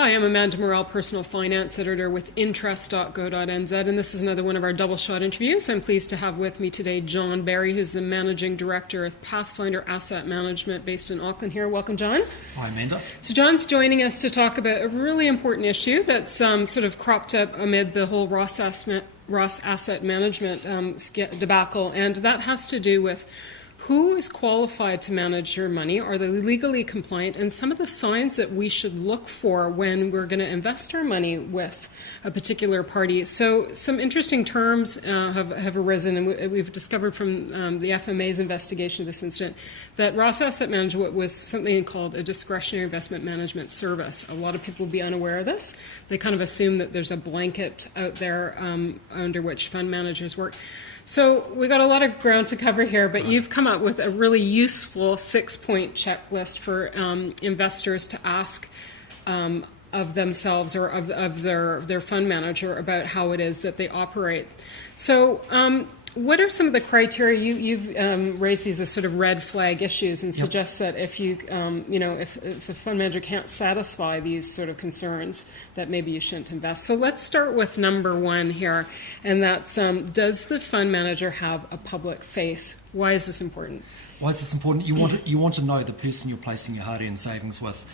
Hi, I'm Amanda Morrall, Personal Finance Editor with interest.go.nz, and this is another one of our double shot interviews. I'm pleased to have with me today John Barry, who's the Managing Director of Pathfinder Asset Management based in Auckland here. Welcome, John. Hi, Amanda. So John's joining us to talk about a really important issue that's sort of cropped up amid the whole Ross Asset Management debacle, and that has to do with who is qualified to manage your money? Are they legally compliant? And some of the signs that we should look for when we're going to invest our money with a particular party. So some interesting terms have arisen, and we've discovered from the FMA's investigation of this incident that Ross Asset Management was something called a discretionary investment management service. A lot of people will be unaware of this. They kind of assume that there's a blanket out there under which fund managers work. So we got a lot of ground to cover here, but you've come up with a really useful 6-point checklist for investors to ask of themselves or of their fund manager about how it is that they operate. So what are some of the criteria? You've raised these as sort of red flag issues and suggest that if if the fund manager can't satisfy these sort of concerns, that maybe you shouldn't invest. So let's start with number one here, and that's does the fund manager have a public face? Why is this important? Why is this important? You want to know the person you're placing your hard-earned savings with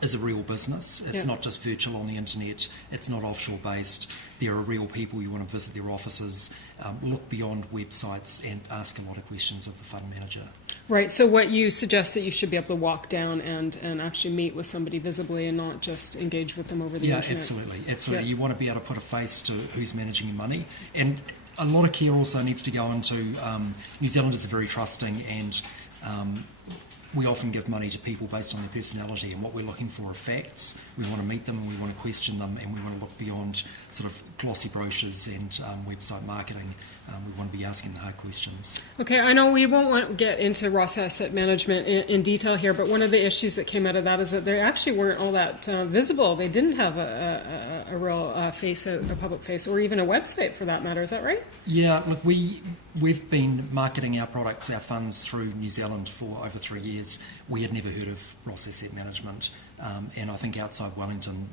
is a real business. It's not just virtual on the internet. It's not offshore based. There are real people. You want to visit their offices, look beyond websites, and ask a lot of questions of the fund manager. Right. So what you suggest that you should be able to walk down and actually meet with somebody visibly and not just engage with them over the internet. Absolutely. Yeah. You want to be able to put a face to who's managing your money, and a lot of care also needs to go into New Zealanders are very trusting, and we often give money to people based on their personality, and what we're looking for are facts. We want to meet them, and we want to question them, and we want to look beyond sort of glossy brochures and website marketing. We want to be asking the hard questions. Okay, I know we won't want to get into Ross Asset Management in detail here, but one of the issues that came out of that is that they actually weren't all that visible. They didn't have a real face, a public face, or even a website for that matter. Is that right? Yeah, look, we've been marketing our products, our funds through New Zealand for over 3 years. We had never heard of Ross Asset Management, and I think outside Wellington,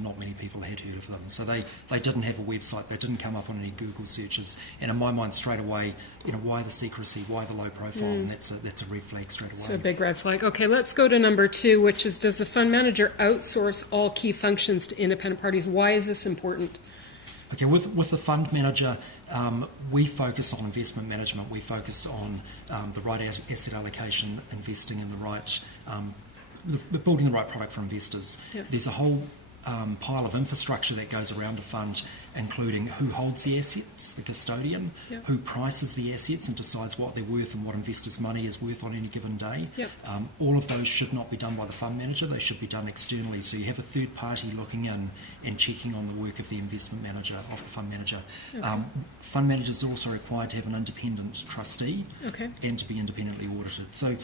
not many people had heard of them. So they didn't have a website, they didn't come up on any Google searches, and in my mind straight away, why the secrecy, why the low profile, and that's a red flag straight away. So a big red flag. Okay, let's go to number two, which is, does the fund manager outsource all key functions to independent parties? Why is this important? Okay, with the fund manager, we focus on investment management. We focus on the right asset allocation, investing in the right, building the right product for investors. Yep. There's a whole pile of infrastructure that goes around a fund, including who holds the assets, the custodian, who prices the assets and decides what they're worth and what investors' money is worth on any given day. Yep. All of those should not be done by the fund manager, they should be done externally. So you have a third party looking in and checking on the work of the investment manager, of the fund manager. Okay. Fund managers are also required to have an independent trustee and to be independently audited. So,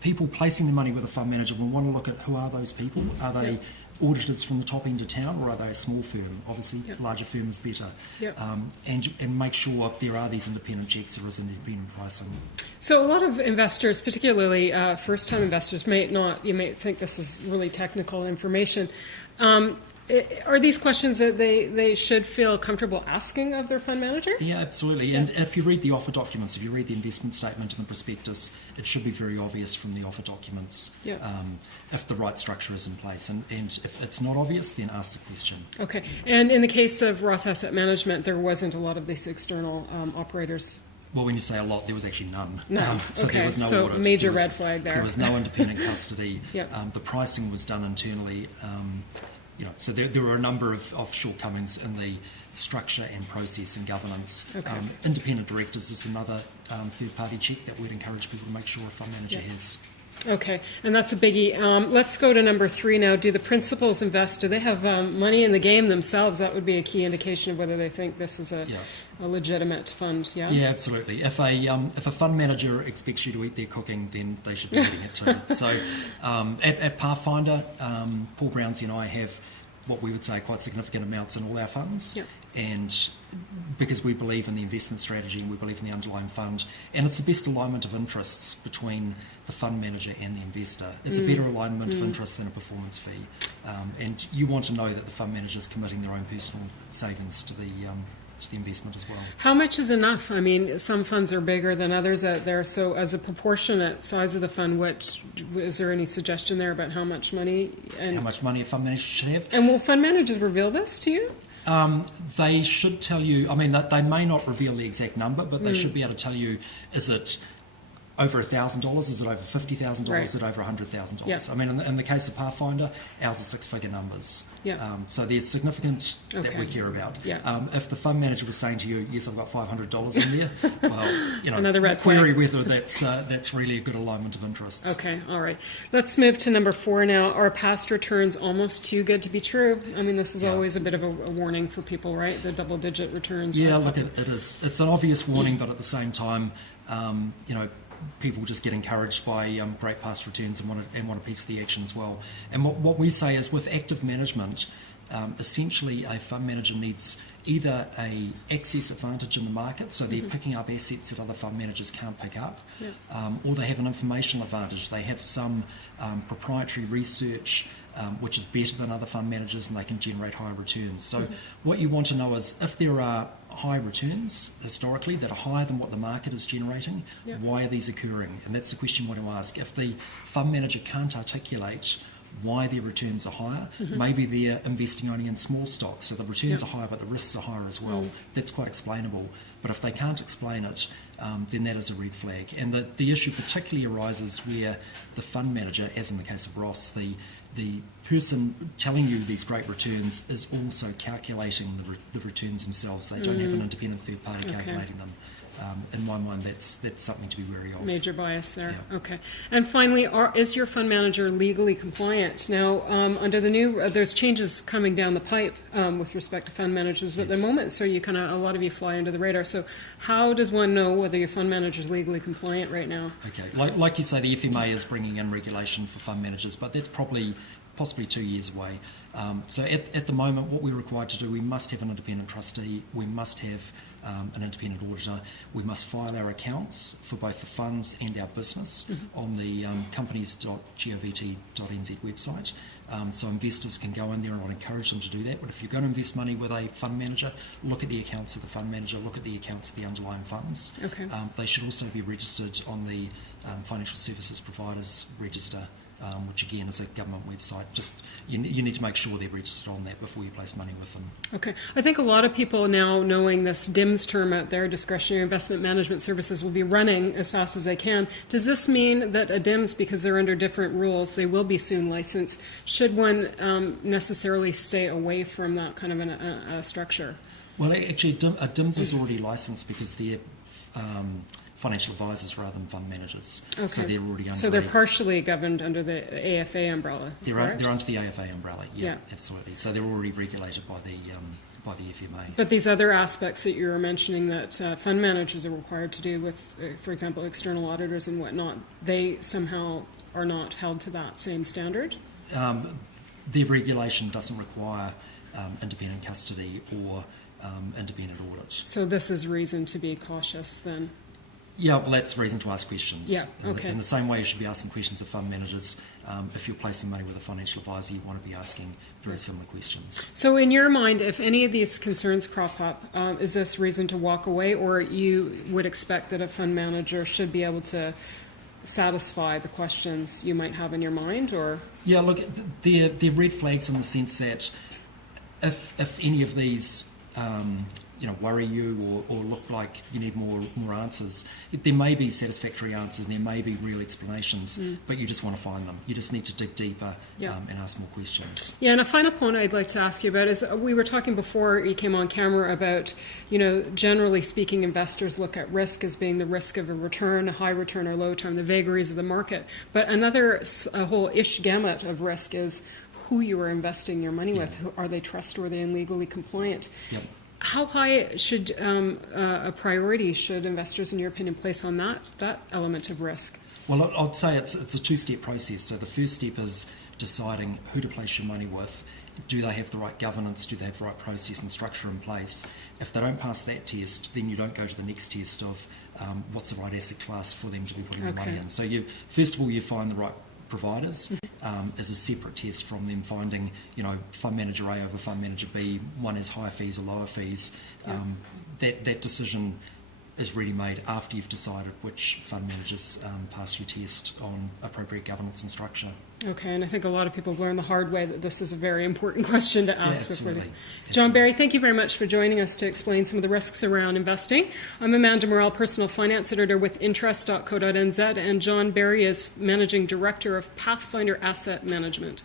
people placing their money with a fund manager will want to look at who are those people. Are they auditors from the top end of town, or are they a small firm? Obviously, larger firm is better. Yep. And make sure there are these independent checks, there is independent pricing. So a lot of investors, particularly first-time investors, you may think this is really technical information. Are these questions that they should feel comfortable asking of their fund manager? Yeah, absolutely. Yeah. And if you read the offer documents, if you read the investment statement and the prospectus, it should be very obvious from the offer documents if the right structure is in place. And if it's not obvious, then ask the question. Okay. And in the case of Ross Asset Management, there wasn't a lot of these external operators. Well, when you say a lot, there was actually none. None. So there was no audit. Major red flag there. There was no independent custody. The pricing was done internally. So there were a number of shortcomings in the structure and process and governance. Okay. Independent directors is another third-party check that we'd encourage people to make sure a fund manager has. Okay, and that's a biggie. Let's go to number three now. Do the principals invest? Do they have money in the game themselves? That would be a key indication of whether they think this is a legitimate fund. Yeah. Yeah, absolutely. If a fund manager expects you to eat their cooking, then they should be eating it too. So at Pathfinder, Paul Brownsy and I have what we would say quite significant amounts in all our funds. Yep. And because we believe in the investment strategy and we believe in the underlying fund, and it's the best alignment of interests between the fund manager and the investor. It's a better alignment of interests than a performance fee. And you want to know that the fund manager is committing their own personal savings to the investment as well. How much is enough? I mean, some funds are bigger than others out there. So as a proportionate size of the fund, is there any suggestion there about how much money? How much money a fund manager should have? And will fund managers reveal this to you? They should tell you, I mean, they may not reveal the exact number, but they should be able to tell you, is it over $1,000? Is it over $50,000? Right. Is it over $100,000? Yeah. I mean, in the case of Pathfinder, ours are six-figure numbers. Yeah. So there's significant that Okay. we care about. Yeah. If the fund manager was saying to you, yes, I've got $500 in there, well, Another red flag. query whether that's really a good alignment of interests. Okay, all right. Let's move to number 4 now. Are past returns almost too good to be true? I mean, this is always a bit of a warning for people, right? The double-digit returns. Yeah, look, it is. It's an obvious warning, but at the same time, people just get encouraged by great past returns and want a piece of the action as well. And what we say is, with active management, essentially a fund manager needs either a access advantage in the market, so they're picking up assets that other fund managers can't pick up, or they have an informational advantage. They have some proprietary research which is better than other fund managers, and they can generate higher returns. So what you want to know is, if there are high returns historically that are higher than what the market is generating, why are these occurring? And that's the question you want to ask. If the fund manager can't articulate why their returns are higher, maybe they're investing only in small stocks, so the returns are higher but the risks are higher as well. That's quite explainable. But if they can't explain it, then that is a red flag. And the issue particularly arises where the fund manager, as in the case of Ross, the person telling you these great returns is also calculating the returns themselves. They don't have an independent third party calculating them. In my mind, that's something to be wary of. Major bias there. Yeah. Okay. And finally, is your fund manager legally compliant? Now, under the new, there's changes coming down the pipe with respect to fund managers, but at the moment, so a lot of you fly under the radar. So how does one know whether your fund manager is legally compliant right now? Okay. Like you say, the FMA is bringing in regulation for fund managers, but that's possibly 2 years away. So at the moment, what we're required to do, we must have an independent trustee, we must have an independent auditor, we must file our accounts for both the funds and our business on the companies.govt.nz website. So investors can go in there, and I would encourage them to do that. But if you're going to invest money with a fund manager, look at the accounts of the fund manager, look at the accounts of the underlying funds. Okay. They should also be registered on the Financial Services Providers Register, which again is a government website. Just you need to make sure they're registered on that before you place money with them. Okay. I think a lot of people now, knowing this DIMS term out there, discretionary investment management services, will be running as fast as they can. Does this mean that a DIMS, because they're under different rules, they will be soon licensed? Should one necessarily stay away from that kind of a structure? Well, actually, a DIMS is already licensed because they're financial advisors rather than fund managers. Okay. So they're already under. So they're partially governed under the AFA umbrella. They're under the AFA umbrella. Yeah, Yeah. absolutely. So they're already regulated by the FMA. But these other aspects that you were mentioning that fund managers are required to do with, for example, external auditors and whatnot, they somehow are not held to that same standard? Their regulation doesn't require independent custody or independent audit. So this is reason to be cautious then? Yeah, well, that's reason to ask questions. Yeah, okay. In the same way you should be asking questions of fund managers, if you're placing money with a financial advisor, you want to be asking very similar questions. So in your mind, if any of these concerns crop up, is this reason to walk away, or you would expect that a fund manager should be able to satisfy the questions you might have in your mind? Or Yeah, look, they're red flags in the sense that if any of these worry you or look like you need more answers, there may be satisfactory answers and there may be real explanations, but you just want to find them. You just need to dig deeper and ask more questions. Yeah, and a final point I'd like to ask you about is, we were talking before you came on camera about, generally speaking, investors look at risk as being the risk of a return, a high return or low return, the vagaries of the market. But a whole gamut of risk is who you are investing your money with. Are they trustworthy and legally compliant? Yep. How high should a priority should investors, in your opinion, place on that element of risk? Well, I'd say it's a two-step process. So the first step is deciding who to place your money with. Do they have the right governance? Do they have the right process and structure in place? If they don't pass that test, then you don't go to the next test of what's the right asset class for them to be putting their money in. So first of all, you find the right providers as a separate test from them finding, fund manager A over fund manager B, one has higher fees or lower fees. That decision is really made after you've decided which fund managers pass your test on appropriate governance and structure. Okay, and I think a lot of people have learned the hard way that this is a very important question to ask. Yeah, absolutely. John Barry, thank you very much for joining us to explain some of the risks around investing. I'm Amanda Morrall, Personal Finance Editor with Interest.co.nz, and John Barry is Managing Director of Pathfinder Asset Management.